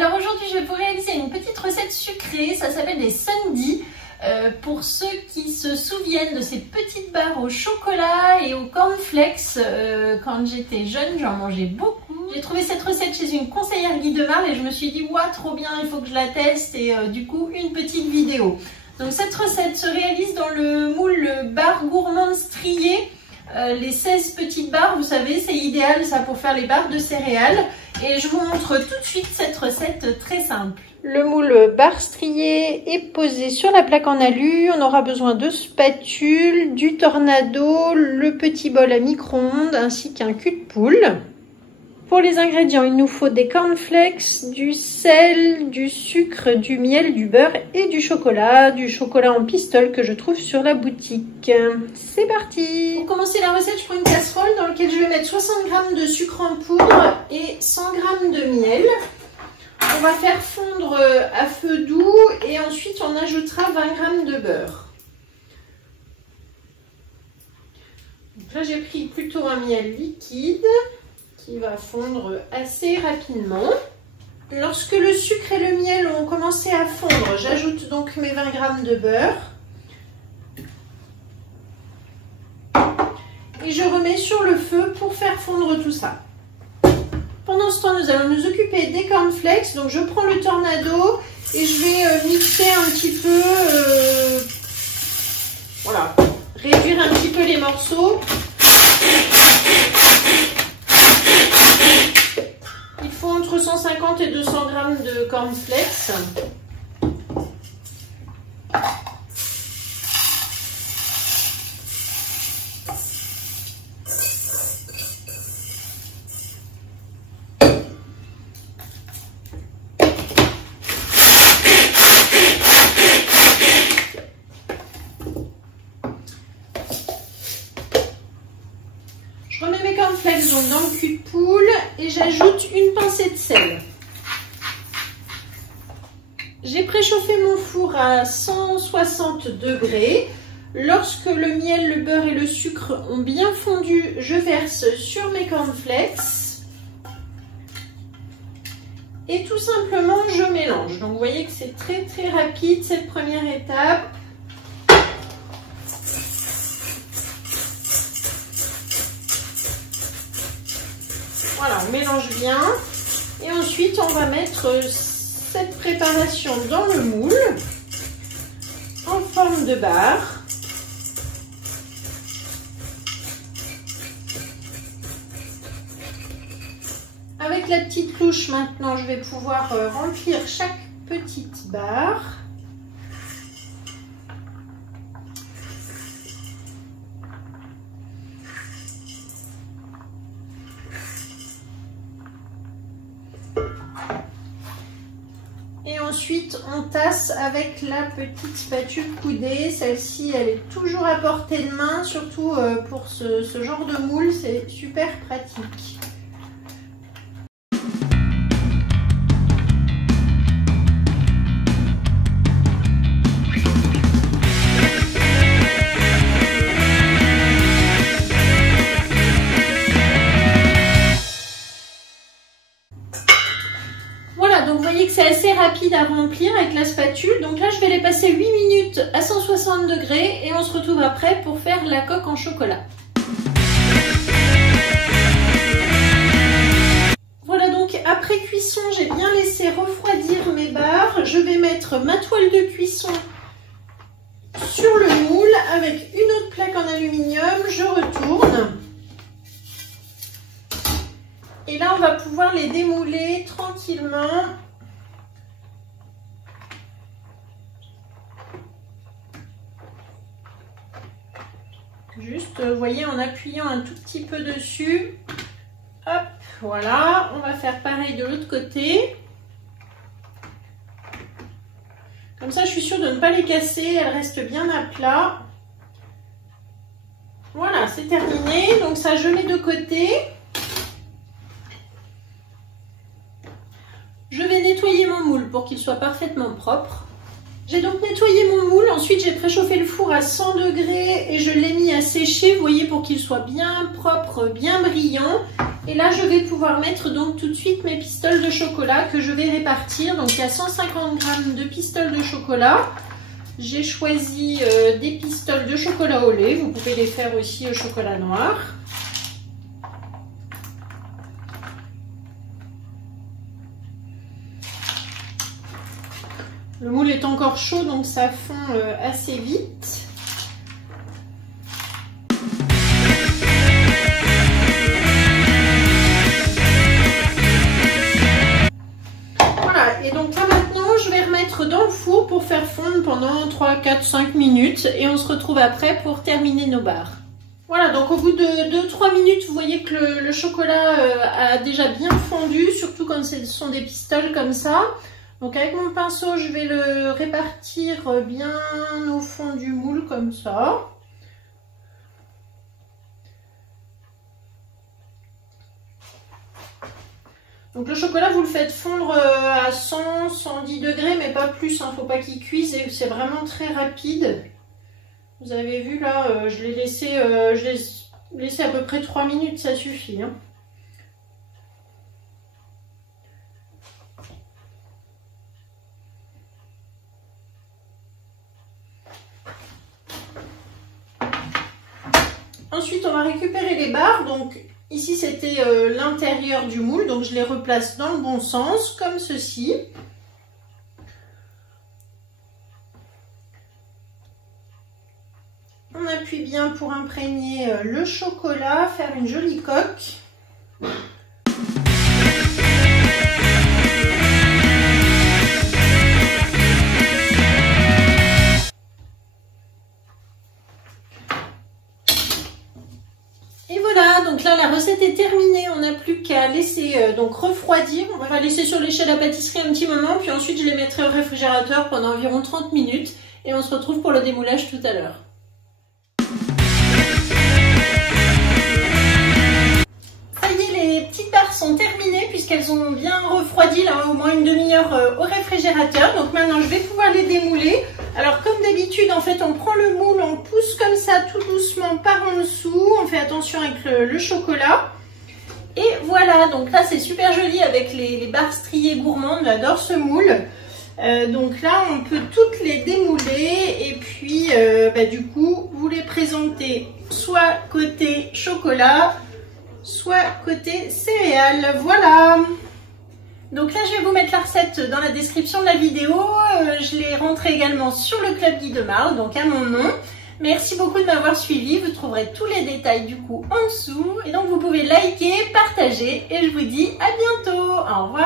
Alors aujourd'hui je vais vous réaliser une petite recette sucrée, ça s'appelle des sundaes. Pour ceux qui se souviennent de ces petites barres au chocolat et au cornflakes, quand j'étais jeune j'en mangeais beaucoup. J'ai trouvé cette recette chez une conseillère Guy Demar et je me suis dit ouah trop bien, il faut que je la teste et du coup une petite vidéo. Donc cette recette se réalise dans le moule barre gourmande striée. Les 16 petites barres, vous savez, c'est idéal ça pour faire les barres de céréales. Et je vous montre tout de suite cette recette très simple. Le moule barre striée est posé sur la plaque en alu. On aura besoin de spatule, du tornado, le petit bol à micro-ondes ainsi qu'un cul de poule. Pour les ingrédients, il nous faut des cornflakes, du sel, du sucre, du miel, du beurre et du chocolat en pistole que je trouve sur la boutique. C'est parti! Pour commencer la recette, je prends une casserole dans laquelle je vais mettre 60 g de sucre en poudre et 100 g de miel. On va faire fondre à feu doux et ensuite on ajoutera 20 g de beurre. Donc là, j'ai pris plutôt un miel liquide qui va fondre assez rapidement. Lorsque le sucre et le miel ont commencé à fondre, j'ajoute donc mes 20 g de beurre. Et je remets sur le feu pour faire fondre tout ça. Pendant ce temps, nous allons nous occuper des cornflakes. Donc je prends le tornado et je vais mixer un petit peu, voilà, réduire un petit peu les morceaux. Il faut entre 150 et 200 g de cornflakes. Je remets mes cornflakes donc dans le cul de poule et j'ajoute une pincée de sel. J'ai préchauffé mon four à 160 degrés. Lorsque le miel, le beurre et le sucre ont bien fondu, je verse sur mes cornflakes. Et tout simplement, je mélange. Donc vous voyez que c'est très rapide cette première étape. Voilà, on mélange bien et ensuite on va mettre cette préparation dans le moule en forme de barre. Avec la petite louche maintenant, je vais pouvoir remplir chaque petite barre. Et ensuite, on tasse avec la petite spatule coudée. Celle-ci, elle est toujours à portée de main, surtout pour ce genre de moule, c'est super pratique. Donc vous voyez que c'est assez rapide à remplir avec la spatule. Donc là je vais les passer 8 minutes à 160 degrés et on se retrouve après pour faire la coque en chocolat. Voilà, donc après cuisson, j'ai bien laissé refroidir mes barres. Je vais mettre ma toile de cuisson sur le moule avec une autre plaque en aluminium. Je retourne. Et là, on va pouvoir les démouler tranquillement. Juste, vous voyez, en appuyant un tout petit peu dessus. Hop, voilà. On va faire pareil de l'autre côté. Comme ça, je suis sûre de ne pas les casser. Elles restent bien à plat. Voilà, c'est terminé. Donc ça, je mets de côté. Je vais nettoyer mon moule pour qu'il soit parfaitement propre. J'ai donc nettoyé mon moule, ensuite j'ai préchauffé le four à 100 degrés et je l'ai mis à sécher, vous voyez, pour qu'il soit bien propre, bien brillant. Et là je vais pouvoir mettre donc tout de suite mes pistoles de chocolat que je vais répartir. Donc il y a 150 g de pistoles de chocolat. J'ai choisi des pistoles de chocolat au lait, vous pouvez les faire aussi au chocolat noir. Le moule est encore chaud, donc ça fond assez vite. Voilà, et donc là maintenant, je vais remettre dans le four pour faire fondre pendant 3, 4, 5 minutes. Et on se retrouve après pour terminer nos barres. Voilà, donc au bout de 2-3 minutes, vous voyez que le chocolat a déjà bien fondu, surtout quand ce sont des pistoles comme ça. Donc avec mon pinceau, je vais le répartir bien au fond du moule comme ça. Donc le chocolat, vous le faites fondre à 100, 110 degrés, mais pas plus, hein, faut pas qu'il cuise et c'est vraiment très rapide. Vous avez vu là, je l'ai laissé à peu près 3 minutes, ça suffit, hein. Ensuite, on va récupérer les barres. Donc ici, c'était l'intérieur du moule. Donc je les replace dans le bon sens, comme ceci. On appuie bien pour imprégner le chocolat, faire une jolie coque. Donc là la recette est terminée, on n'a plus qu'à laisser donc refroidir. On va laisser sur l'échelle à pâtisserie un petit moment, puis ensuite je les mettrai au réfrigérateur pendant environ 30 minutes et on se retrouve pour le démoulage tout à l'heure. Ça y est, les petites barres sont terminées puisqu'elles ont bien refroidi là au moins une demi-heure au réfrigérateur. Donc maintenant je vais pouvoir les démouler. Alors comme d'habitude, en fait, on prend le moule, on pousse comme ça tout doucement par en dessous. On fait attention avec le chocolat. Et voilà, donc là c'est super joli avec les barres striées gourmandes. J'adore ce moule. Donc là on peut toutes les démouler et puis du coup vous les présentez soit côté chocolat, soit côté céréales. Voilà. Donc là, je vais vous mettre la recette dans la description de la vidéo. Je l'ai rentrée également sur le Club Guy de Marle, donc à mon nom. Merci beaucoup de m'avoir suivi. Vous trouverez tous les détails du coup en dessous. Et donc, vous pouvez liker, partager et je vous dis à bientôt. Au revoir.